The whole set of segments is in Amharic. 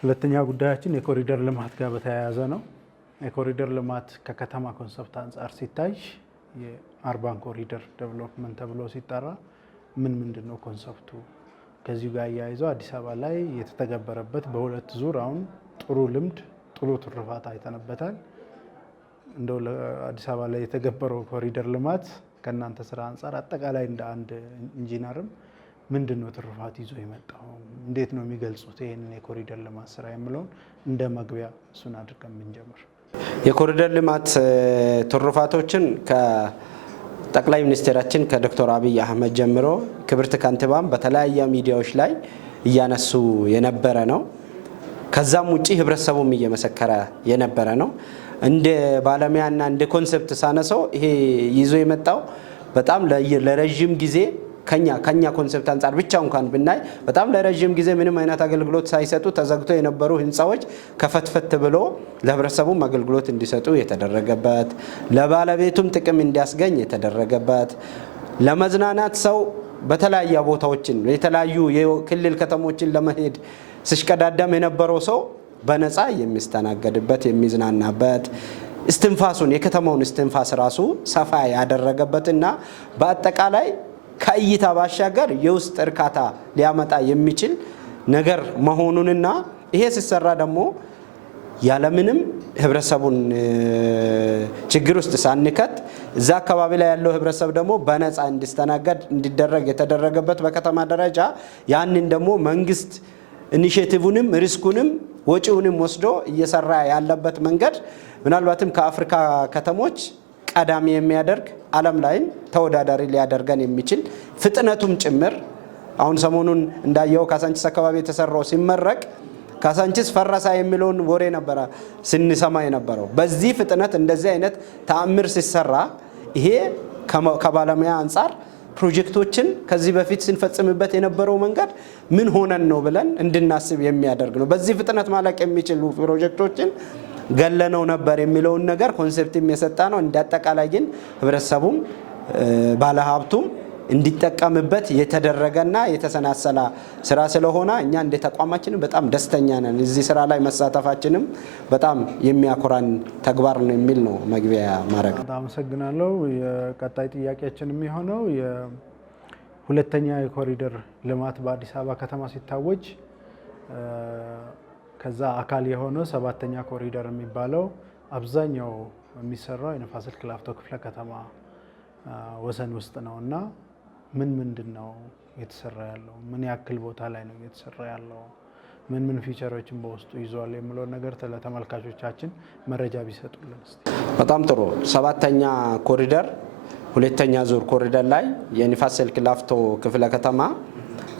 ሁለተኛ ጉዳያችን የኮሪደር ልማት ጋር በተያያዘ ነው። የኮሪደር ልማት ከከተማ ኮንሰፕት አንጻር ሲታይ የአርባን ኮሪደር ዴቨሎፕመንት ተብሎ ሲጠራ ምንድነው ኮንሰፕቱ? ከዚሁ ጋር ያያይዘው አዲስ አበባ ላይ የተተገበረበት በሁለት ዙር አሁን ጥሩ ልምድ ጥሩ ትሩፋት አይተንበታል። እንደው ለአዲስ አበባ ላይ የተገበረው ኮሪደር ልማት ከእናንተ ስራ አንጻር አጠቃላይ እንደ አንድ ኢንጂነርም ምንድነው ትሩፋት ይዞ የመጣው? እንዴት ነው የሚገልጹት ይሄንን የኮሪደር ልማት ስራ የሚለውን እንደ መግቢያ እሱን አድርገን ብንጀምር። የኮሪደር ልማት ትሩፋቶችን ከጠቅላይ ሚኒስትራችን ከዶክተር አብይ አህመድ ጀምሮ ክብርት ከንቲባም በተለያየ ሚዲያዎች ላይ እያነሱ የነበረ ነው። ከዛም ውጪ ህብረተሰቡም እየመሰከረ የነበረ ነው። እንደ ባለሙያና እንደ ኮንሰፕት ሳነሰው ይሄ ይዞ የመጣው በጣም ለረጅም ጊዜ ከኛ ኮንሰፕት አንጻር ብቻ እንኳን ብናይ በጣም ለረጅም ጊዜ ምንም አይነት አገልግሎት ሳይሰጡ ተዘግቶ የነበሩ ህንፃዎች ከፈትፈት ብሎ ለህብረተሰቡም አገልግሎት እንዲሰጡ የተደረገበት፣ ለባለቤቱም ጥቅም እንዲያስገኝ የተደረገበት፣ ለመዝናናት ሰው በተለያየ ቦታዎችን የተለያዩ የክልል ከተሞችን ለመሄድ ሲሽቀዳደም የነበረው ሰው በነፃ የሚስተናገድበት የሚዝናናበት እስትንፋሱን የከተማውን እስትንፋስ ራሱ ሰፋ ያደረገበትና በአጠቃላይ ከእይታ ባሻገር የውስጥ እርካታ ሊያመጣ የሚችል ነገር መሆኑንና ይሄ ሲሰራ ደግሞ ያለምንም ህብረተሰቡን ችግር ውስጥ ሳንከት እዛ አካባቢ ላይ ያለው ህብረተሰብ ደግሞ በነፃ እንዲስተናገድ እንዲደረግ የተደረገበት በከተማ ደረጃ ያንን ደግሞ መንግስት ኢኒሼቲቭንም ሪስኩንም ወጪውንም ወስዶ እየሰራ ያለበት መንገድ ምናልባትም ከአፍሪካ ከተሞች ቀዳሚ የሚያደርግ ዓለም ላይም ተወዳዳሪ ሊያደርገን የሚችል ፍጥነቱም ጭምር አሁን ሰሞኑን እንዳየው ካሳንቺስ አካባቢ የተሰራው ሲመረቅ ካሳንቺስ ፈረሳ የሚለውን ወሬ ነበረ ስንሰማ የነበረው። በዚህ ፍጥነት እንደዚህ አይነት ተአምር ሲሰራ ይሄ ከባለሙያ አንጻር ፕሮጀክቶችን ከዚህ በፊት ስንፈጽምበት የነበረው መንገድ ምን ሆነን ነው ብለን እንድናስብ የሚያደርግ ነው። በዚህ ፍጥነት ማለቅ የሚችሉ ፕሮጀክቶችን ገለነው ነበር የሚለውን ነገር ኮንሴፕትም የሰጣ ነው። እንዳጠቃላይ ግን ህብረተሰቡም ባለሀብቱም እንዲጠቀምበት የተደረገና የተሰናሰለ ስራ ስለሆነ እኛ እንደ ተቋማችን በጣም ደስተኛ ነን። እዚህ ስራ ላይ መሳተፋችንም በጣም የሚያኮራን ተግባር ነው የሚል ነው መግቢያ ማድረግ። በጣም አመሰግናለሁ። የቀጣይ ጥያቄያችን የሚሆነው የሁለተኛ የኮሪደር ልማት በአዲስ አበባ ከተማ ሲታወጅ ከዛ አካል የሆነው ሰባተኛ ኮሪደር የሚባለው አብዛኛው የሚሰራው የንፋስ ስልክ ላፍቶ ክፍለ ከተማ ወሰን ውስጥ ነውና ምንድነው የተሰራ ያለው? ምን ያክል ቦታ ላይ ነው የተሰራ ያለው? ምን ፊቸሮችን በውስጡ ይዟል የሚለው ነገር ለተመልካቾቻችን መረጃ ቢሰጡልን እስቲ። በጣም ጥሩ። ሰባተኛ ኮሪደር ሁለተኛ ዙር ኮሪደር ላይ የንፋስ ስልክ ላፍቶ ክፍለ ከተማ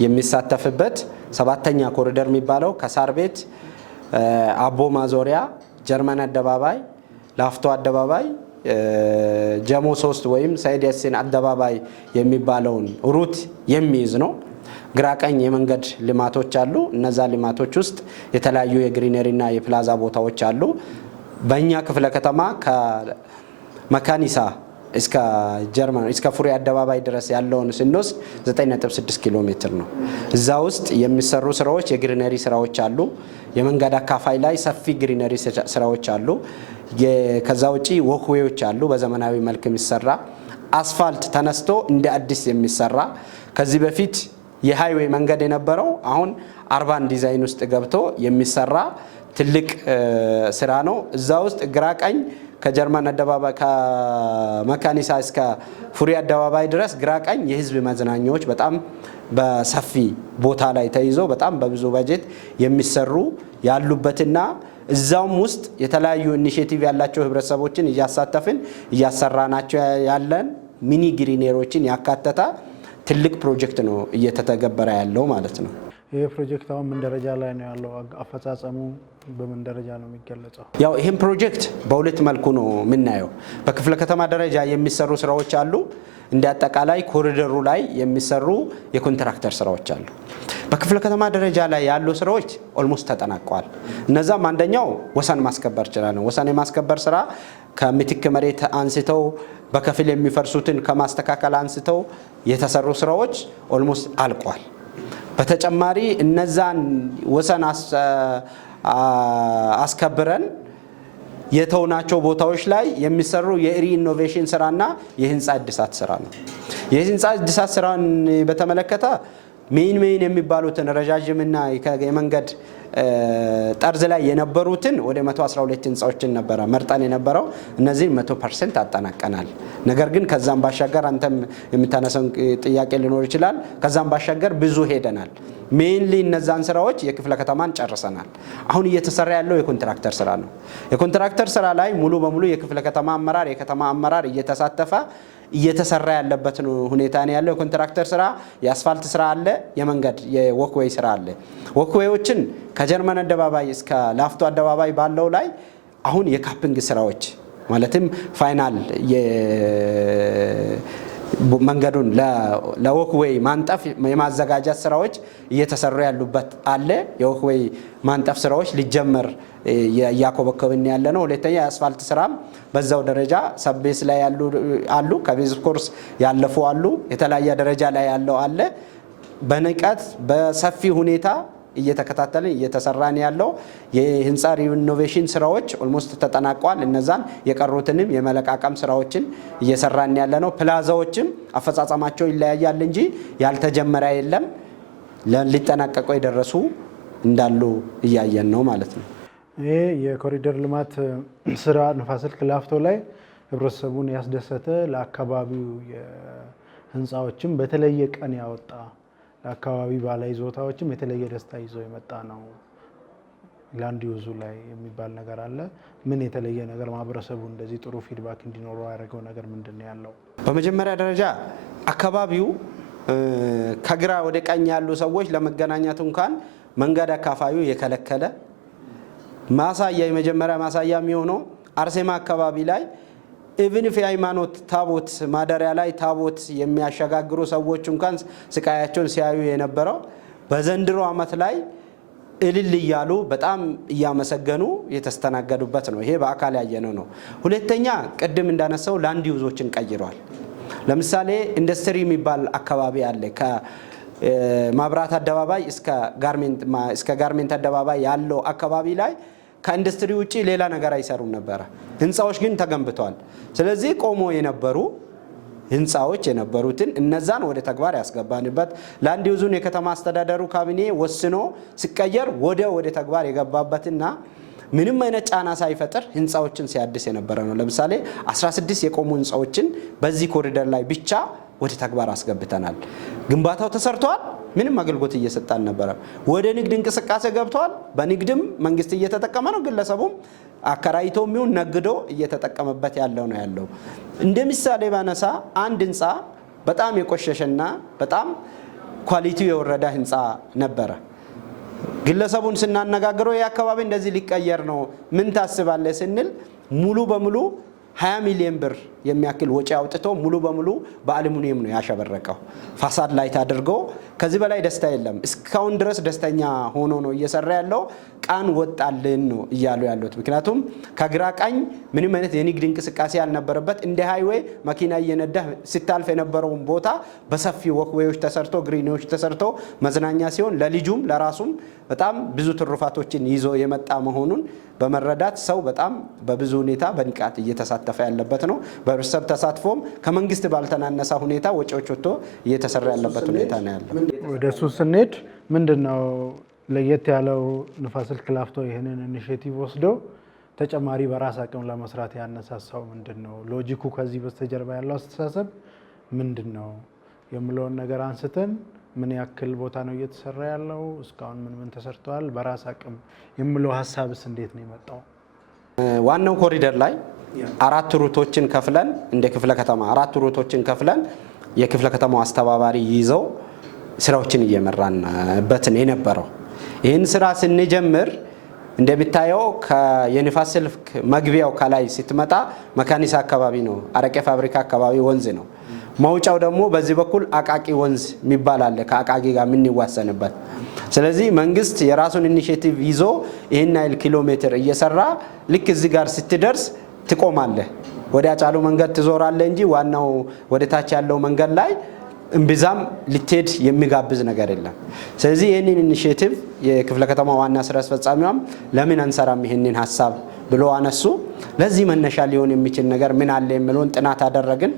የሚሳተፍበት ሰባተኛ ኮሪደር የሚባለው ከሳር ቤት አቦ ማዞሪያ፣ ጀርመን አደባባይ፣ ላፍቶ አደባባይ፣ ጀሞ 3 ወይም ሰይድ ያሲን አደባባይ የሚባለውን ሩት የሚይዝ ነው። ግራቀኝ የመንገድ ልማቶች አሉ። እነዛ ልማቶች ውስጥ የተለያዩ የግሪነሪና የፕላዛ ቦታዎች አሉ። በእኛ ክፍለ ከተማ ከመካኒሳ እስከ ጀርመን እስከ ፉሪ አደባባይ ድረስ ያለውን ስንወስድ 9.6 ኪሎ ሜትር ነው። እዛ ውስጥ የሚሰሩ ስራዎች የግሪነሪ ስራዎች አሉ። የመንገድ አካፋይ ላይ ሰፊ ግሪነሪ ስራዎች አሉ። ከዛ ውጪ ወክዌዎች አሉ። በዘመናዊ መልክ የሚሰራ አስፋልት ተነስቶ እንደ አዲስ የሚሰራ ከዚህ በፊት የሃይዌይ መንገድ የነበረው አሁን አርባን ዲዛይን ውስጥ ገብቶ የሚሰራ ትልቅ ስራ ነው። እዛ ውስጥ ግራቀኝ ከጀርመን አደባባይ ከመካኒሳ እስከ ፉሪ አደባባይ ድረስ ግራቀኝ የህዝብ መዝናኛዎች በጣም በሰፊ ቦታ ላይ ተይዞ በጣም በብዙ በጀት የሚሰሩ ያሉበትና እዛውም ውስጥ የተለያዩ ኢኒሼቲቭ ያላቸው ህብረተሰቦችን እያሳተፍን እያሰራናቸው ያለን ሚኒ ግሪነሮችን ያካተተ ትልቅ ፕሮጀክት ነው እየተተገበረ ያለው ማለት ነው። ይሄ ፕሮጀክት አሁን ምን ደረጃ ላይ ነው ያለው? አፈጻጸሙ በምን ደረጃ ነው የሚገለጸው? ያው ይሄን ፕሮጀክት በሁለት መልኩ ነው የምናየው። በክፍለ ከተማ ደረጃ የሚሰሩ ስራዎች አሉ። እንደ አጠቃላይ ኮሪደሩ ላይ የሚሰሩ የኮንትራክተር ስራዎች አሉ። በክፍለ ከተማ ደረጃ ላይ ያሉ ስራዎች ኦልሞስት ተጠናቀዋል። እነዛም አንደኛው ወሰን ማስከበር ይችላል። ወሰን የማስከበር ስራ ከምትክ መሬት አንስተው በከፊል የሚፈርሱትን ከማስተካከል አንስተው የተሰሩ ስራዎች ኦልሞስት አልቋል። በተጨማሪ እነዛን ወሰን አስከብረን የተውናቸው ቦታዎች ላይ የሚሰሩ የሪኢኖቬሽን ስራና የህንፃ እድሳት ስራ ነው። የህንፃ እድሳት ስራን በተመለከተ ሜን የሚባሉትን ረጃጅምና የመንገድ ጠርዝ ላይ የነበሩትን ወደ 112 ህንፃዎችን ነበረ መርጠን የነበረው። እነዚህ 100% አጠናቀናል። ነገር ግን ከዛም ባሻገር አንተም የምታነሳው ጥያቄ ሊኖር ይችላል። ከዛም ባሻገር ብዙ ሄደናል። ሜንሊ እነዛን ስራዎች የክፍለ ከተማን ጨርሰናል። አሁን እየተሰራ ያለው የኮንትራክተር ስራ ነው። የኮንትራክተር ስራ ላይ ሙሉ በሙሉ የክፍለ ከተማ አመራር፣ የከተማ አመራር እየተሳተፈ እየተሰራ ያለበት ሁኔታ ነው ያለው። የኮንትራክተር ስራ የአስፋልት ስራ አለ፣ የመንገድ የወክዌይ ስራ አለ። ወክዌዮችን ከጀርመን አደባባይ እስከ ላፍቶ አደባባይ ባለው ላይ አሁን የካፒንግ ስራዎች ማለትም ፋይናል መንገዱን ለወክዌይ ማንጠፍ የማዘጋጃት ስራዎች እየተሰሩ ያሉበት አለ። የወክዌይ ማንጠፍ ስራዎች ሊጀመር እያኮበኮብን ያለ ነው። ሁለተኛ የአስፋልት ስራም በዛው ደረጃ ሰቤስ ላይ አሉ፣ ከቤዝ ኮርስ ያለፉ አሉ፣ የተለያየ ደረጃ ላይ ያለው አለ። በንቃት በሰፊ ሁኔታ እየተከታተልን እየተሰራን ያለው የህንፃ ሪኖቬሽን ስራዎች ኦልሞስት ተጠናቀዋል። እነዛን የቀሩትንም የመለቃቀም ስራዎችን እየሰራን ያለ ነው። ፕላዛዎችም አፈጻጸማቸው ይለያያል እንጂ ያልተጀመረ የለም። ሊጠናቀቁ የደረሱ እንዳሉ እያየን ነው ማለት ነው። ይሄ የኮሪደር ልማት ስራ ንፋስ ስልክ ላፍቶ ላይ ህብረተሰቡን ያስደሰተ ለአካባቢው የህንፃዎችም በተለየ ቀን ያወጣ ለአካባቢ ባለይዞታዎችም የተለየ ደስታ ይዞ የመጣ ነው። ላንድ ዩዙ ላይ የሚባል ነገር አለ። ምን የተለየ ነገር ማህበረሰቡ እንደዚህ ጥሩ ፊድባክ እንዲኖረው ያደረገው ነገር ምንድን ነው ያለው? በመጀመሪያ ደረጃ አካባቢው ከግራ ወደ ቀኝ ያሉ ሰዎች ለመገናኘት እንኳን መንገድ አካፋዩ የከለከለ ማሳያ የመጀመሪያ ማሳያ የሚሆነው አርሴማ አካባቢ ላይ ኢቭን የሃይማኖት ታቦት ማደሪያ ላይ ታቦት የሚያሸጋግሩ ሰዎች እንኳን ስቃያቸውን ሲያዩ የነበረው በዘንድሮ ዓመት ላይ እልል እያሉ በጣም እያመሰገኑ የተስተናገዱበት ነው። ይሄ በአካል ያየነው ነው። ሁለተኛ ቅድም እንዳነሳው ላንድ ዩዞችን ቀይሯል። ለምሳሌ ኢንዱስትሪ የሚባል አካባቢ አለ። ከማብራት አደባባይ እስከ ጋርሜንት አደባባይ ያለው አካባቢ ላይ ከኢንዱስትሪ ውጪ ሌላ ነገር አይሰሩም ነበረ። ህንፃዎች ግን ተገንብተዋል። ስለዚህ ቆሞ የነበሩ ህንፃዎች የነበሩትን እነዛን ወደ ተግባር ያስገባንበት ላንድ ዩዙን የከተማ አስተዳደሩ ካቢኔ ወስኖ ሲቀየር ወደ ተግባር የገባበትና ምንም አይነት ጫና ሳይፈጥር ህንፃዎችን ሲያድስ የነበረ ነው። ለምሳሌ 16 የቆሙ ህንፃዎችን በዚህ ኮሪደር ላይ ብቻ ወደ ተግባር አስገብተናል። ግንባታው ተሰርቷል። ምንም አገልግሎት እየሰጠ አልነበረም። ወደ ንግድ እንቅስቃሴ ገብቷል። በንግድም መንግስት እየተጠቀመ ነው። ግለሰቡም አከራይቶ የሚሆን ነግዶ እየተጠቀመበት ያለው። እንደ ምሳሌ ባነሳ አንድ ህንፃ በጣም የቆሸሸና በጣም ኳሊቲው የወረደ ህንፃ ነበረ። ግለሰቡን ስናነጋግረው የአካባቢ እንደዚህ ሊቀየር ነው ምን ታስባለህ ስንል ሙሉ በሙሉ 20 ሚሊዮን ብር የሚያክል ወጪ አውጥቶ ሙሉ በሙሉ በአሉሚኒየም ነው ያሸበረቀው። ፋሳድ ላይ ታድርጎ ከዚህ በላይ ደስታ የለም። እስካሁን ድረስ ደስተኛ ሆኖ ነው እየሰራ ያለው። ቃን ወጣልን ነው እያሉ ያሉት። ምክንያቱም ከግራ ቀኝ ምንም አይነት የንግድ እንቅስቃሴ ያልነበረበት እንደ ሃይዌይ መኪና እየነዳ ሲታልፍ የነበረውን ቦታ በሰፊ ወክዌዮች ተሰርቶ ግሪኖች ተሰርቶ መዝናኛ ሲሆን ለልጁም ለራሱም በጣም ብዙ ትሩፋቶችን ይዞ የመጣ መሆኑን በመረዳት ሰው በጣም በብዙ ሁኔታ በንቃት እየተሳተፈ ያለበት ነው። በህብረተሰብ ተሳትፎም ከመንግስት ባልተናነሳ ሁኔታ ወጪዎች ወጥቶ እየተሰራ ያለበት ሁኔታ ነው ያለው። ወደ እሱ ስንሄድ ምንድነው ለየት ያለው ንፋስ ስልክ ላፍቶ ይህንን ኢኒሼቲቭ ወስዶ ተጨማሪ በራስ አቅም ለመስራት ያነሳሳው ምንድነው? ሎጂኩ ከዚህ በስተጀርባ ያለው አስተሳሰብ ምንድነው የሚለውን ነገር አንስተን ምን ያክል ቦታ ነው እየተሰራ ያለው? እስካሁን ምን ተሰርቷል? በራስ አቅም የሚለው ሀሳብስ እንዴት ነው የመጣው? ዋናው ኮሪደር ላይ 4 ሩቶችን ከፍለን እንደ ክፍለ ከተማ 4 ሩቶችን ከፍለን የክፍለ ከተማው አስተባባሪ ይዘው ስራዎችን እየመራንበት ነው የነበረው። ይህን ስራ ስንጀምር እንደሚታየው የንፋስ ስልክ መግቢያው ከላይ ስትመጣ መካኒሳ አካባቢ ነው፣ አረቄ ፋብሪካ አካባቢ ወንዝ ነው። መውጫው ደግሞ በዚህ በኩል አቃቂ ወንዝ የሚባል አለ ከአቃቂ ጋር የምንዋሰንበት። ስለዚህ መንግስት የራሱን ኢኒሼቲቭ ይዞ ይሄን ያህል ኪሎ ሜትር እየሰራ ልክ እዚህ ጋር ስትደርስ ትቆማለህ፣ ወደ አጫሉ መንገድ ትዞራለህ እንጂ ዋናው ወደ ታች ያለው መንገድ ላይ እምብዛም ልትሄድ የሚጋብዝ ነገር የለም። ስለዚህ ይህንን ኢኒሼቲቭ የክፍለ ከተማ ዋና ስራ አስፈጻሚዋም ለምን አንሰራም ይህንን ሀሳብ ብሎ አነሱ። ለዚህ መነሻ ሊሆን የሚችል ነገር ምን አለ የሚለውን ጥናት አደረግን።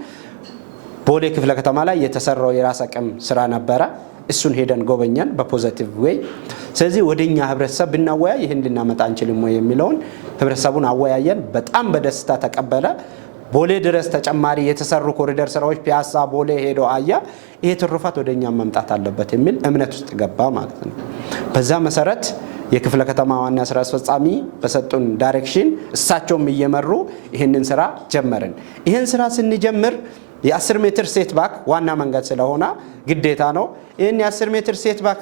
ቦሌ ክፍለ ከተማ ላይ የተሰራው የራስ አቅም ስራ ነበረ። እሱን ሄደን ጎበኘን በፖዚቲቭ ዌይ። ስለዚህ ወደኛ ህብረተሰብ ብናወያይ ይህን ልናመጣ አንችልም ወይ የሚለውን ህብረተሰቡን አወያየን። በጣም በደስታ ተቀበለ። ቦሌ ድረስ ተጨማሪ የተሰሩ ኮሪደር ስራዎች ፒያሳ፣ ቦሌ ሄዶ አያ ይሄ ትሩፋት ወደኛ መምጣት አለበት የሚል እምነት ውስጥ ገባ ማለት ነው። በዛ መሰረት የክፍለ ከተማ ዋና ስራ አስፈጻሚ በሰጡን ዳይሬክሽን እሳቸውም እየመሩ ይህንን ስራ ጀመርን። ይህን ስራ ስንጀምር የ10 ሜትር ሴት ባክ ዋና መንገድ ስለሆነ ግዴታ ነው። ይህን የ10 ሜትር ሴት ባክ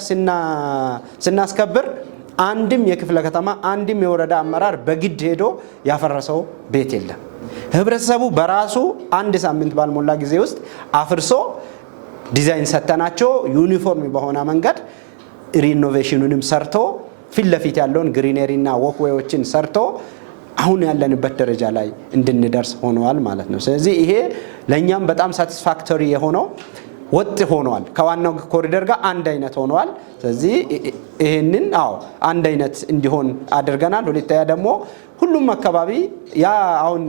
ስናስከብር አንድም የክፍለ ከተማ አንድም የወረዳ አመራር በግድ ሄዶ ያፈረሰው ቤት የለም። ህብረተሰቡ በራሱ አንድ ሳምንት ባልሞላ ጊዜ ውስጥ አፍርሶ ዲዛይን ሰተናቸው ዩኒፎርም በሆነ መንገድ ሪኖቬሽኑንም ሰርቶ ፊት ለፊት ያለውን ግሪነሪና ወክዌዎችን ሰርቶ አሁን ያለንበት ደረጃ ላይ እንድንደርስ ሆነዋል ማለት ነው። ስለዚህ ይሄ ለኛም በጣም ሳቲስፋክቶሪ የሆነው ወጥ ሆነዋል። ከዋናው ኮሪደር ጋር አንድ አይነት ሆነዋል። ስለዚህ ይሄንን አንድ አይነት እንዲሆን አድርገናል። ሁለተኛ ደግሞ ሁሉም አካባቢ ያ አሁን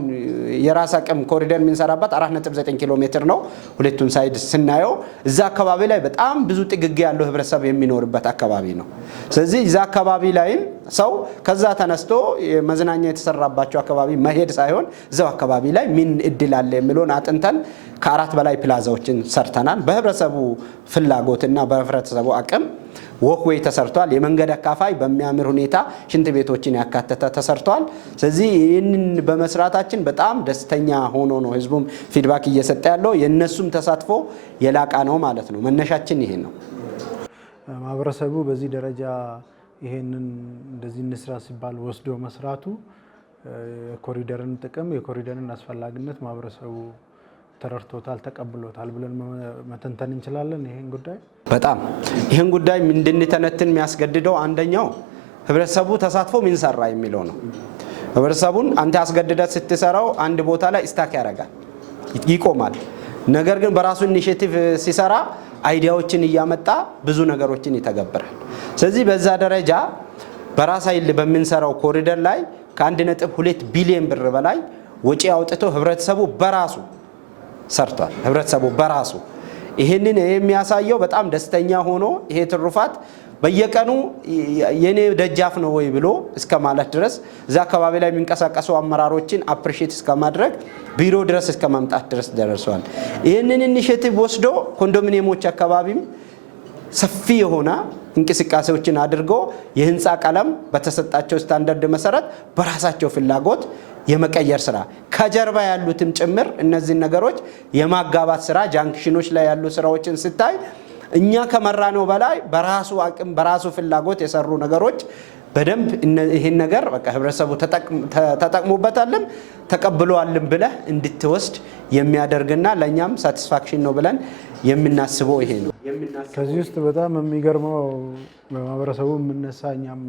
የራስ አቅም ኮሪደር የምንሰራበት 4.9 ኪሎ ሜትር ነው። ሁለቱን ሳይድ ስናየው እዛ አካባቢ ላይ በጣም ብዙ ጥግግ ያለው ህብረተሰብ የሚኖርበት አካባቢ ነው። ስለዚህ እዛ አካባቢ ላይም ሰው ከዛ ተነስቶ መዝናኛ የተሰራባቸው አካባቢ መሄድ ሳይሆን እዛው አካባቢ ላይ ምን እድል አለ የሚለውን አጥንተን ከ4 በላይ ፕላዛዎችን ሰርተናል። በህብረተሰቡ ፍላጎትና በህብረተሰቡ አቅም ወክዌይ ተሰርቷል። የመንገድ አካፋይ በሚያምር ሁኔታ ሽንት ቤቶችን ያካተተ ተሰርቷል። ስለዚህ ይህንን በመስራታችን በጣም ደስተኛ ሆኖ ነው ህዝቡም ፊድባክ እየሰጠ ያለው። የእነሱም ተሳትፎ የላቃ ነው ማለት ነው። መነሻችን ይሄ ነው። ማህበረሰቡ በዚህ ደረጃ ይሄንን እንደዚህ እንስራ ሲባል ወስዶ መስራቱ የኮሪደርን ጥቅም የኮሪደርን አስፈላጊነት ማህበረሰቡ ተረድቶታል፣ ተቀብሎታል ብለን መተንተን እንችላለን። ይሄን ጉዳይ በጣም ይሄን ጉዳይ እንድንተነትን የሚያስገድደው አንደኛው ህብረተሰቡ ተሳትፎ ምን ሰራ የሚለው ነው። ህብረተሰቡን አንተ አስገድደት ስትሰራው አንድ ቦታ ላይ ስታክ ያደርጋል፣ ይቆማል። ነገር ግን በራሱ ኢኒሼቲቭ ሲሰራ አይዲያዎችን እያመጣ ብዙ ነገሮችን ይተገብራል። ስለዚህ በዛ ደረጃ በራስ ኃይል በምንሰራው ኮሪደር ላይ ከ1.2 ቢሊዮን ብር በላይ ወጪ አውጥቶ ህብረተሰቡ በራሱ ሰርቷል። ህብረተሰቡ በራሱ ይሄንን የሚያሳየው በጣም ደስተኛ ሆኖ ይሄ ትሩፋት በየቀኑ የኔ ደጃፍ ነው ወይ ብሎ እስከ ማለት ድረስ እዛ አካባቢ ላይ የሚንቀሳቀሱ አመራሮችን አፕሪሺየት እስከ ማድረግ ቢሮ ድረስ እስከ ማምጣት ድረስ ደርሷል። ይሄንን ኢኒሼቲቭ ወስዶ ኮንዶሚኒየሞች አካባቢም ሰፊ የሆነ እንቅስቃሴዎችን አድርጎ የህንፃ ቀለም በተሰጣቸው ስታንዳርድ መሰረት በራሳቸው ፍላጎት የመቀየር ስራ ከጀርባ ያሉትም ጭምር እነዚህን ነገሮች የማጋባት ስራ ጃንክሽኖች ላይ ያሉ ስራዎችን ስታይ እኛ ከመራነው በላይ በራሱ አቅም በራሱ ፍላጎት የሰሩ ነገሮች በደንብ ይሄን ነገር በቃ ህብረተሰቡ ተጠቅሞበታልም ተቀብሏልም ብለህ እንድትወስድ የሚያደርግና ለኛም ሳቲስፋክሽን ነው ብለን የምናስበው ይሄ ነው። ከዚህ ውስጥ በጣም የሚገርመው በማህበረሰቡ የምነሳ እኛም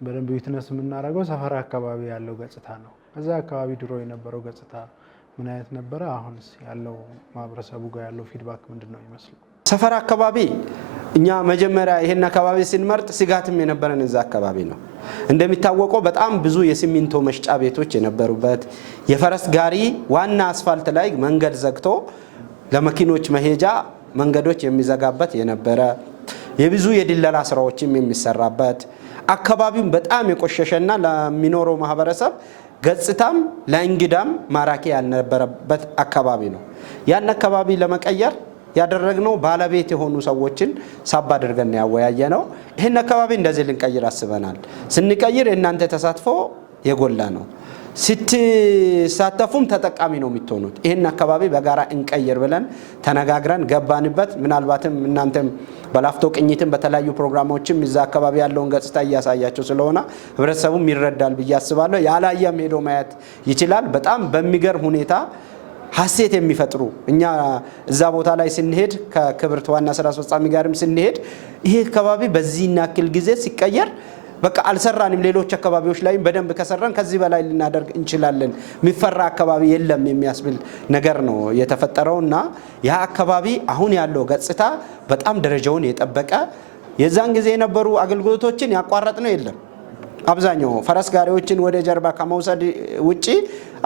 በደንብ ዊትነስ የምናደርገው ሰፈራ አካባቢ ያለው ገጽታ ነው። እዛ አካባቢ ድሮ የነበረው ገጽታ ምን አይነት ነበረ? አሁንስ ያለው ማህበረሰቡ ጋር ያለው ፊድባክ ምንድነው ይመስላል? ሰፈራ አካባቢ እኛ መጀመሪያ ይሄን አካባቢ ስንመርጥ ስጋትም የነበረን እዛ አካባቢ ነው። እንደሚታወቀው በጣም ብዙ የሲሚንቶ መሽጫ ቤቶች የነበሩበት የፈረስ ጋሪ ዋና አስፋልት ላይ መንገድ ዘግቶ ለመኪኖች መሄጃ መንገዶች የሚዘጋበት የነበረ የብዙ የድለላ ስራዎችም የሚሰራበት አካባቢውን በጣም የቆሸሸና ለሚኖረው ማህበረሰብ ገጽታም ለእንግዳም ማራኪ ያልነበረበት አካባቢ ነው። ያን አካባቢ ለመቀየር ያደረግነው ባለቤት የሆኑ ሰዎችን ሳብ አድርገን ያወያየ ነው። ይህን አካባቢ እንደዚህ ልንቀይር አስበናል። ስንቀይር እናንተ ተሳትፎ የጎላ ነው። ስትሳተፉም ተጠቃሚ ነው የምትሆኑት። ይህን አካባቢ በጋራ እንቀይር ብለን ተነጋግረን ገባንበት። ምናልባትም እናንተም በላፍቶ ቅኝትም በተለያዩ ፕሮግራሞችም እዛ አካባቢ ያለውን ገጽታ እያሳያቸው ስለሆነ ህብረተሰቡም ይረዳል ብዬ አስባለሁ። ያላየም ሄዶ ማየት ይችላል። በጣም በሚገርም ሁኔታ ሀሴት የሚፈጥሩ እኛ እዛ ቦታ ላይ ስንሄድ ከክብርት ዋና ስራ አስፈጻሚ ጋርም ስንሄድ ይሄ አካባቢ በዚህ ያክል ጊዜ ሲቀየር በቃ አልሰራንም፣ ሌሎች አካባቢዎች ላይ በደንብ ከሰራን ከዚህ በላይ ልናደርግ እንችላለን፣ የሚፈራ አካባቢ የለም የሚያስብል ነገር ነው የተፈጠረውና ያ አካባቢ አሁን ያለው ገጽታ በጣም ደረጃውን የጠበቀ የዛን ጊዜ የነበሩ አገልግሎቶችን ያቋረጥ ነው የለም። አብዛኛው ፈረስ ጋሪዎችን ወደ ጀርባ ከመውሰድ ውጪ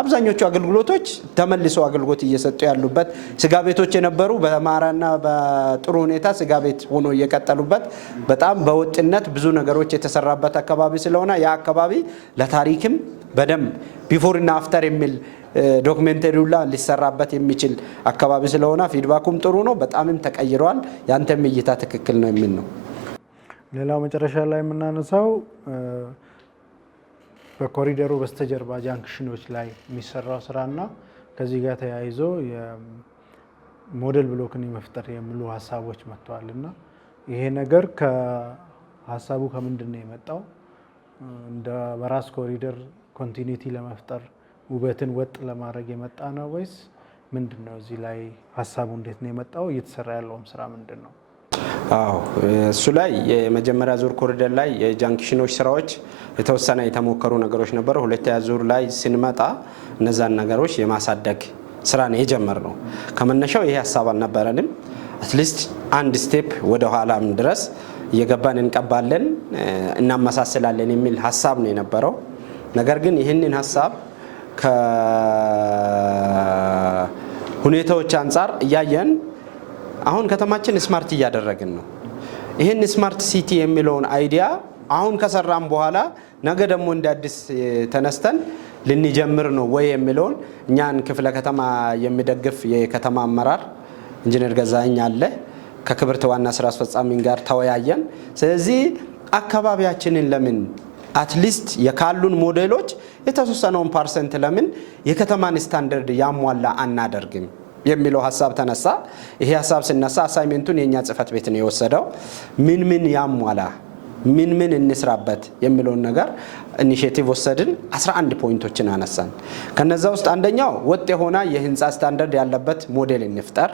አብዛኞቹ አገልግሎቶች ተመልሶ አገልግሎት እየሰጡ ያሉበት ስጋ ቤቶች የነበሩ በማራና በጥሩ ሁኔታ ስጋ ቤት ሆኖ እየቀጠሉበት በጣም በወጥነት ብዙ ነገሮች የተሰራበት አካባቢ ስለሆነ ያ አካባቢ ለታሪክም በደንብ ቢፎር እና አፍተር የሚል ዶክመንተሪው ላይ ሊሰራበት የሚችል አካባቢ ስለሆነ ፊድባኩም ጥሩ ነው፣ በጣምም ተቀይሯል። ያንተም እይታ ትክክል ነው የሚል ነው። ሌላው መጨረሻ ላይ የምናነሳው በኮሪደሩ በስተጀርባ ጃንክሽኖች ላይ የሚሰራው ስራና ከዚህ ጋር ተያይዞ የሞዴል ብሎክን የመፍጠር የሚሉ ሀሳቦች መጥተዋል እና ይሄ ነገር ሀሳቡ ከምንድን ነው የመጣው? እንደ በራስ ኮሪደር ኮንቲኒቲ ለመፍጠር ውበትን ወጥ ለማድረግ የመጣ ነው ወይስ ምንድን ነው? እዚህ ላይ ሀሳቡ እንዴት ነው የመጣው? እየተሰራ ያለውም ስራ ምንድን ነው? አዎ እሱ ላይ የመጀመሪያ ዙር ኮሪደር ላይ የጃንክሽኖች ስራዎች የተወሰነ የተሞከሩ ነገሮች ነበሩ። ሁለተኛ ዙር ላይ ስንመጣ እነዛን ነገሮች የማሳደግ ስራ ነው የጀመርነው። ከመነሻው ይሄ ሀሳብ አልነበረንም። አትሊስት አንድ ስቴፕ ወደ ኋላም ድረስ እየገባን እንቀባለን እናመሳስላለን የሚል ሀሳብ ነው የነበረው። ነገር ግን ይህንን ሀሳብ ከሁኔታዎች አንጻር እያየን አሁን ከተማችን ስማርት እያደረግን ነው። ይህን ስማርት ሲቲ የሚለውን አይዲያ አሁን ከሰራም በኋላ ነገ ደግሞ እንደ አዲስ ተነስተን ልንጀምር ነው ወይ የሚለውን እኛን ክፍለ ከተማ የሚደግፍ የከተማ አመራር ኢንጂነር ገዛኸኝ አለ። ከክብርት ዋና ስራ አስፈጻሚ ጋር ተወያየን። ስለዚህ አካባቢያችንን ለምን አትሊስት የካሉን ሞዴሎች የተወሰነውን ፐርሰንት ለምን የከተማን ስታንዳርድ ያሟላ አናደርግም የሚለው ሀሳብ ተነሳ። ይሄ ሀሳብ ሲነሳ አሳይመንቱን የኛ ጽህፈት ቤት ነው የወሰደው። ምን ያሟላ ምን እንስራበት የሚለውን ነገር ኢኒሼቲቭ ወሰድን። 11 ፖይንቶችን አነሳን። ከነዛ ውስጥ አንደኛው ወጥ የሆነ የህንፃ ስታንዳርድ ያለበት ሞዴል እንፍጠር።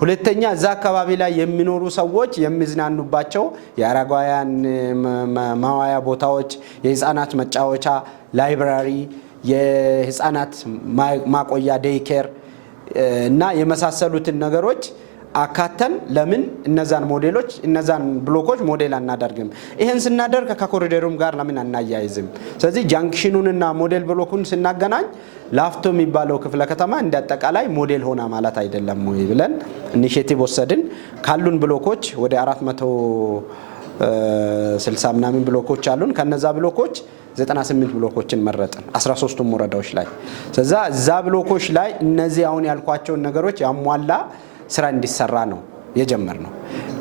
ሁለተኛ እዛ አካባቢ ላይ የሚኖሩ ሰዎች የሚዝናኑባቸው የአረጋውያን ማዋያ ቦታዎች፣ የህፃናት መጫወቻ፣ ላይብራሪ፣ የህፃናት ማቆያ ዴይኬር እና የመሳሰሉትን ነገሮች አካተን ለምን እነዛን ብሎኮች ሞዴል አናደርግም? ይሄን ስናደርግ ከኮሪደሩም ጋር ለምን አናያይዝም? ስለዚህ ጃንክሽኑንና ሞዴል ብሎኩን ስናገናኝ ላፍቶ የሚባለው ክፍለ ከተማ እንዳጠቃላይ ሞዴል ሆና ማለት አይደለም ወይ ብለን ኢኒሼቲቭ ወሰድን። ካሉን ብሎኮች ወደ 460 ምናምን ብሎኮች አሉን። ከነዛ ብሎኮች 98 ብሎኮችን መረጥን 13ቱም ወረዳዎች ላይ። ስለዚህ እዛ ብሎኮች ላይ እነዚህ አሁን ያልኳቸውን ነገሮች ያሟላ ስራ እንዲሰራ ነው የጀመርነው።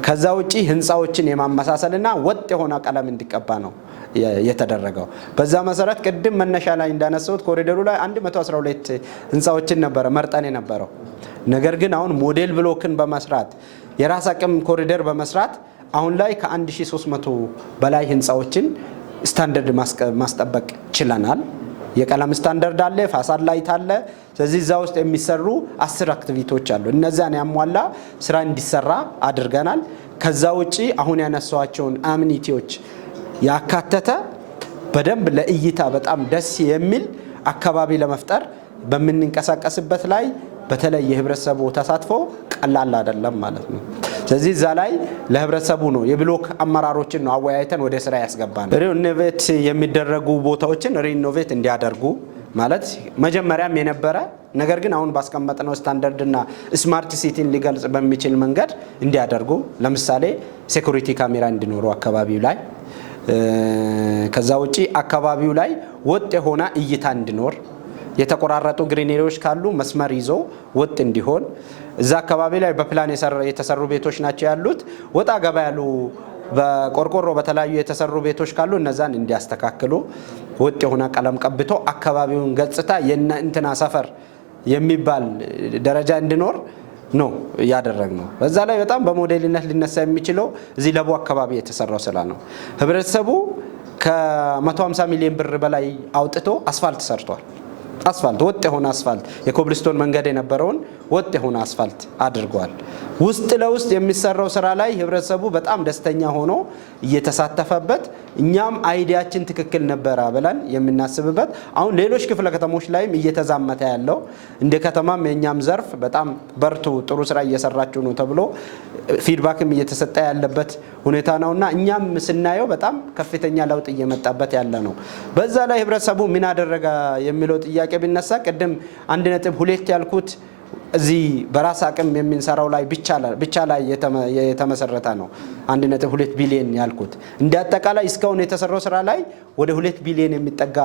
ከዛ ውጪ ህንፃዎችን የማመሳሰልና ወጥ የሆነ ቀለም እንዲቀባ ነው የተደረገው። በዛ መሰረት ቅድም መነሻ ላይ እንዳነሳሁት ኮሪደሩ ላይ 112 ህንፃዎችን ነበረ መርጠን የነበረው። ነገር ግን አሁን ሞዴል ብሎክን በመስራት የራስ አቅም ኮሪደር በመስራት አሁን ላይ ከ1300 በላይ ህንፃዎችን ስታንዳርድ ማስጠበቅ ችለናል። የቀለም ስታንዳርድ አለ፣ ፋሳድ ላይት አለ። ስለዚህ እዛ ውስጥ የሚሰሩ 10 አክቲቪቲዎች አሉ። እነዛን ያሟላ ስራ እንዲሰራ አድርገናል። ከዛ ውጪ አሁን ያነሳዋቸውን አምኒቲዎች ያካተተ በደንብ ለእይታ በጣም ደስ የሚል አካባቢ ለመፍጠር በምንንቀሳቀስበት ላይ በተለይ የህብረተሰቡ ተሳትፎ ቀላል አይደለም ማለት ነው። ስለዚህ እዛ ላይ ለህብረተሰቡ ነው የብሎክ አመራሮችን ነው አወያይተን ወደ ስራ ያስገባን። ሪኖቬት የሚደረጉ ቦታዎችን ሪኖቬት እንዲያደርጉ ማለት መጀመሪያም የነበረ ነገር ግን አሁን ባስቀመጥነው ስታንዳርድና ስማርት ሲቲን ሊገልጽ በሚችል መንገድ እንዲያደርጉ፣ ለምሳሌ ሴኩሪቲ ካሜራ እንዲኖሩ አካባቢው ላይ፣ ከዛ ውጪ አካባቢው ላይ ወጥ የሆነ እይታ እንዲኖር፣ የተቆራረጡ ግሪነሪዎች ካሉ መስመር ይዞ ወጥ እንዲሆን፣ እዛ አካባቢ ላይ በፕላን የተሰሩ ቤቶች ናቸው ያሉት። ወጣ ገባ ያሉ በቆርቆሮ በተለያዩ የተሰሩ ቤቶች ካሉ እነዛን እንዲያስተካክሉ ወጥ የሆነ ቀለም ቀብቶ አካባቢውን ገጽታ የእንትና ሰፈር የሚባል ደረጃ እንዲኖር ነው ያደረግነው። በዛ ላይ በጣም በሞዴልነት ሊነሳ የሚችለው እዚህ ለቡ አካባቢ የተሰራው ስራ ነው። ህብረተሰቡ ከ150 ሚሊዮን ብር በላይ አውጥቶ አስፋልት ሰርቷል። አስፋልት ወጥ የሆነ አስፋልት የኮብልስቶን መንገድ የነበረውን ወጥ የሆነ አስፋልት አድርጓል። ውስጥ ለውስጥ የሚሰራው ስራ ላይ ህብረተሰቡ በጣም ደስተኛ ሆኖ እየተሳተፈበት እኛም አይዲያችን ትክክል ነበረ ብለን የምናስብበት አሁን ሌሎች ክፍለ ከተሞች ላይም እየተዛመተ ያለው እንደ ከተማም የኛም ዘርፍ በጣም በርቱ ጥሩ ስራ እየሰራችሁ ነው ተብሎ ፊድባክም እየተሰጠ ያለበት ሁኔታ ነውና እኛም ስናየው በጣም ከፍተኛ ለውጥ እየመጣበት ያለ ነው። በዛ ላይ ህብረተሰቡ ምን አደረገ የሚለው ጥያቄ ቢነሳ ቅድም 1.2 ያልኩት እዚህ በራስ አቅም የምንሰራው ላይ ብቻ ላይ የተመሰረተ ነው። 1.2 ቢሊዮን ያልኩት እንደ አጠቃላይ እስካሁን የተሰራው ስራ ላይ ወደ 2 ቢሊዮን የሚጠጋ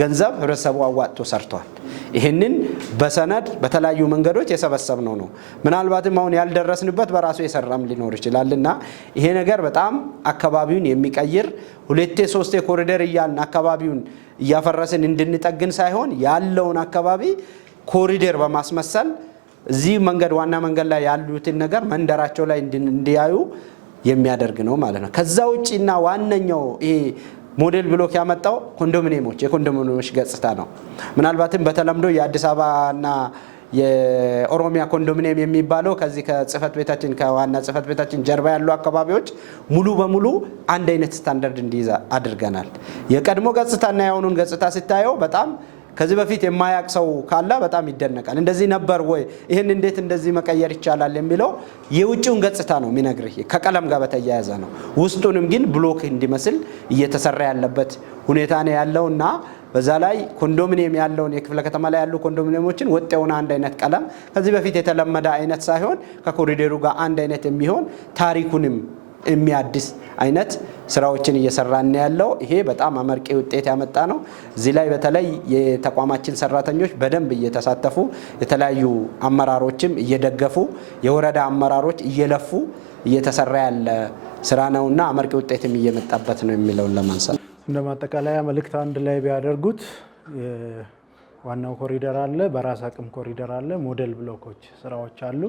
ገንዘብ ህብረተሰቡ አዋጥቶ ሰርቷል። ይሄንን በሰነድ በተለያዩ መንገዶች የሰበሰብነው ነው። ምናልባትም አሁን ያልደረስንበት በራሱ የሰራም ሊኖር ይችላልና ይሄ ነገር በጣም አካባቢውን የሚቀይር 2-3 ኮሪደር እያልን አካባቢውን እያፈረስን እንድንጠግን ሳይሆን ያለውን አካባቢ ኮሪደር በማስመሰል እዚህ መንገድ ዋና መንገድ ላይ ያሉትን ነገር መንደራቸው ላይ እንዲያዩ የሚያደርግ ነው ማለት ነው። ከዛ ውጪና ዋነኛው ይሄ ሞዴል ብሎክ ያመጣው የኮንዶሚኒየሞች ገጽታ ነው። ምናልባትም በተለምዶ የአዲስ አበባና የኦሮሚያ ኮንዶሚኒየም የሚባለው ከዚህ ከጽህፈት ቤታችን ከዋና ጽህፈት ቤታችን ጀርባ ያሉ አካባቢዎች ሙሉ በሙሉ አንድ አይነት ስታንዳርድ እንዲይዝ አድርገናል። የቀድሞ ገጽታና የአሁኑን ገጽታ ሲታየው በጣም ከዚህ በፊት የማያቅ ሰው ካለ በጣም ይደነቃል። እንደዚህ ነበር ወይ ይሄን እንዴት እንደዚህ መቀየር ይቻላል የሚለው የውጭውን ገጽታ ነው የሚነግርህ ከቀለም ጋር በተያያዘ ነው። ውስጡንም ግን ብሎክ እንዲመስል እየተሰራ ያለበት ሁኔታ ነው ያለውና በዛ ላይ ኮንዶሚኒየም ያለውን የክፍለ ከተማ ላይ ያሉ ኮንዶሚኒየሞችን ወጥ የሆነ አንድ አይነት ቀለም ከዚህ በፊት የተለመደ አይነት ሳይሆን ከኮሪደሩ ጋር አንድ አይነት የሚሆን ታሪኩንም የሚያድስ አይነት ስራዎችን እየሰራን ያለው ይሄ በጣም አመርቂ ውጤት ያመጣ ነው። እዚህ ላይ በተለይ የተቋማችን ሰራተኞች በደንብ እየተሳተፉ የተለያዩ አመራሮችም እየደገፉ የወረዳ አመራሮች እየለፉ እየተሰራ ያለ ስራ ነውና አመርቂ ውጤትም እየመጣበት ነው የሚለውን ለማንሳት እንደ ማጠቃለያ መልእክት አንድ ላይ ቢያደርጉት ዋናው ኮሪደር አለ፣ በራስ አቅም ኮሪደር አለ፣ ሞዴል ብሎኮች ስራዎች አሉ።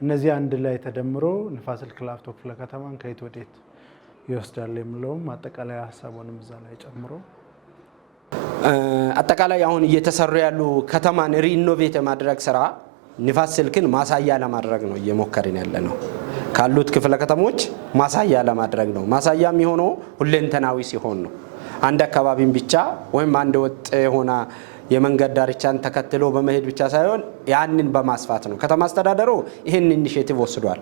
እነዚህ አንድ ላይ ተደምሮ ንፋስ ስልክ ላፍቶ ክፍለ ከተማን ከየት ወዴት ይወስዳል የሚለውም አጠቃላይ ሀሳቡንም እዛ ላይ ጨምሮ አጠቃላይ አሁን እየተሰሩ ያሉ ከተማን ሪኢኖቬት የማድረግ ስራ ንፋስ ስልክን ማሳያ ለማድረግ ነው እየሞከርን ያለ ነው። ካሉት ክፍለ ከተሞች ማሳያ ለማድረግ ነው። ማሳያ የሚሆነው ሁለንተናዊ ሲሆን ነው። አንድ አካባቢን ብቻ ወይም አንድ ወጥ የሆነ የመንገድ ዳርቻን ተከትሎ በመሄድ ብቻ ሳይሆን ያንን በማስፋት ነው። ከተማ አስተዳደሩ ይሄን ኢኒሼቲቭ ወስዷል።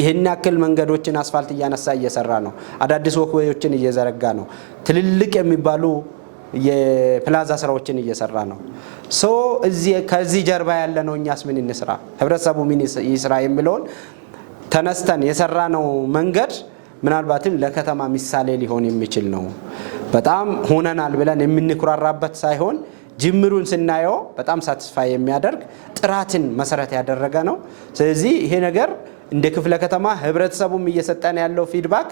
ይሄን ያክል መንገዶችን አስፋልት እያነሳ እየሰራ ነው። አዳዲስ ወክዌዮችን እየዘረጋ ነው። ትልልቅ የሚባሉ የፕላዛ ስራዎችን እየሰራ ነው። ከዚህ ጀርባ ያለ ነው እኛስ ምን እንስራ፣ ህብረተሰቡ ምን ይስራ የሚለውን ተነስተን የሰራ ነው መንገድ ምናልባትም ለከተማ ምሳሌ ሊሆን የሚችል ነው። በጣም ሆነናል ብለን የምንኩራራበት ሳይሆን ጅምሩን ስናየው በጣም ሳቲስፋይ የሚያደርግ ጥራትን መሰረት ያደረገ ነው። ስለዚህ ይሄ ነገር እንደ ክፍለ ከተማ ህብረተሰቡም እየሰጠን ያለው ፊድባክ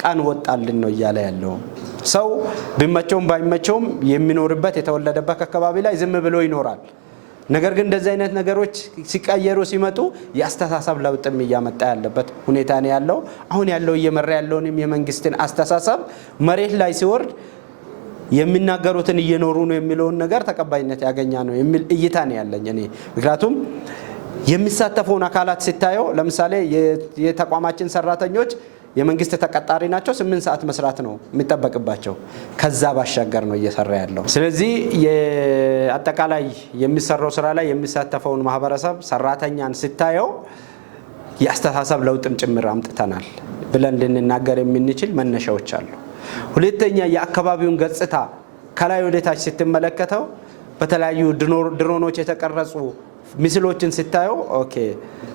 ቀን ወጣልን ነው እያለ ያለው። ሰው ቢመቸውም ባይመቸውም የሚኖርበት የተወለደበት አካባቢ ላይ ዝም ብሎ ይኖራል። ነገር ግን እንደዚህ አይነት ነገሮች ሲቀየሩ ሲመጡ የአስተሳሰብ ለውጥም እያመጣ ያለበት ሁኔታ ነው ያለው። አሁን ያለው እየመራ ያለውንም የመንግስትን አስተሳሰብ መሬት ላይ ሲወርድ የሚናገሩትን እየኖሩ ነው የሚለውን ነገር ተቀባይነት ያገኛ ነው የሚል እይታ ነው ያለኝ እኔ። ምክንያቱም የሚሳተፉን አካላት ሲታየው ለምሳሌ የተቋማችን ሰራተኞች የመንግስት ተቀጣሪ ናቸው። 8 ሰዓት መስራት ነው የሚጠበቅባቸው። ከዛ ባሻገር ነው እየሰራ ያለው። ስለዚህ አጠቃላይ የሚሰራው ስራ ላይ የሚሳተፈውን ማህበረሰብ ሰራተኛን ሲታየው የአስተሳሰብ ለውጥም ጭምር አምጥተናል ብለን ልንናገር የምንችል መነሻዎች አሉ። ሁለተኛ የአካባቢውን ገጽታ ከላይ ወደ ታች ስትመለከተው በተለያዩ ድሮኖች የተቀረጹ ምስሎችን ስታየው ኦኬ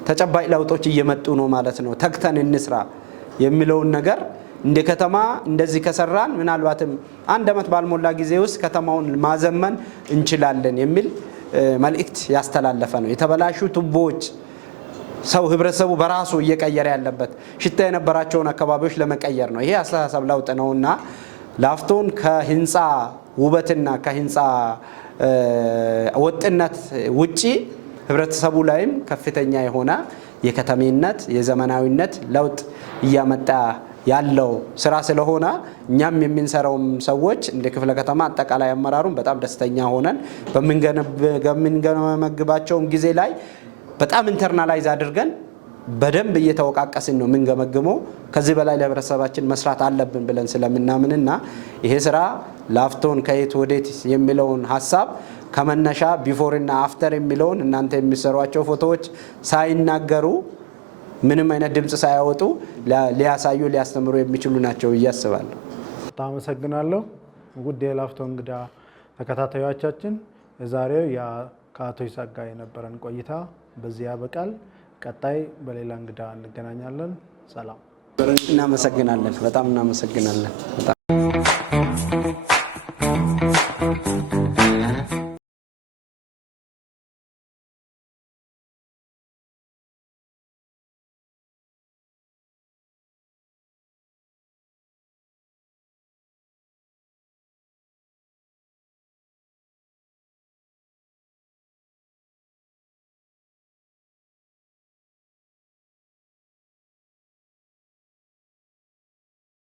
ተጨባጭ ለውጦች እየመጡ ነው ማለት ነው። ተግተን እንስራ የሚለውን ነገር እንደ ከተማ እንደዚህ ከሰራን ምናልባትም 1 ዓመት ባልሞላ ጊዜ ውስጥ ከተማውን ማዘመን እንችላለን የሚል መልእክት ያስተላለፈ ነው። የተበላሹ ቱቦዎች ሰው ህብረተሰቡ በራሱ እየቀየረ ያለበት ሽታ የነበራቸውን አካባቢዎች ለመቀየር ነው። ይሄ አስተሳሰብ ለውጥ ነውና ላፍቶን ከህንፃ ውበትና ከህንፃ ወጥነት ውጪ ህብረተሰቡ ላይም ከፍተኛ የሆነ የከተሜነት የዘመናዊነት ለውጥ እያመጣ ያለው ስራ ስለሆነ እኛም የምንሰራውም ሰዎች እንደ ክፍለ ከተማ አጠቃላይ አመራሩን በጣም ደስተኛ ሆነን በምንገመግባቸውም ጊዜ ላይ በጣም ኢንተርናላይዝ አድርገን በደንብ እየተወቃቀስን ነው የምንገመግመው። ከዚህ በላይ ለህብረተሰባችን መስራት አለብን ብለን ስለምናምንና ይሄ ስራ ላፍቶን ከየት ወዴት የሚለውን ሀሳብ ከመነሻ ቢፎር እና አፍተር የሚለውን እናንተ የሚሰሯቸው ፎቶዎች ሳይናገሩ ምንም አይነት ድምጽ ሳያወጡ ሊያሳዩ ሊያስተምሩ የሚችሉ ናቸው ብዬ አስባለሁ። በጣም አመሰግናለሁ። ውድ የላፍቶ እንግዳ ተከታታዮቻችን የዛሬው ከአቶ ይስሐቅ ጋር የነበረን ቆይታ በዚህ ያበቃል። ቀጣይ በሌላ እንግዳ እንገናኛለን። ሰላም። እናመሰግናለን። በጣም እናመሰግናለን።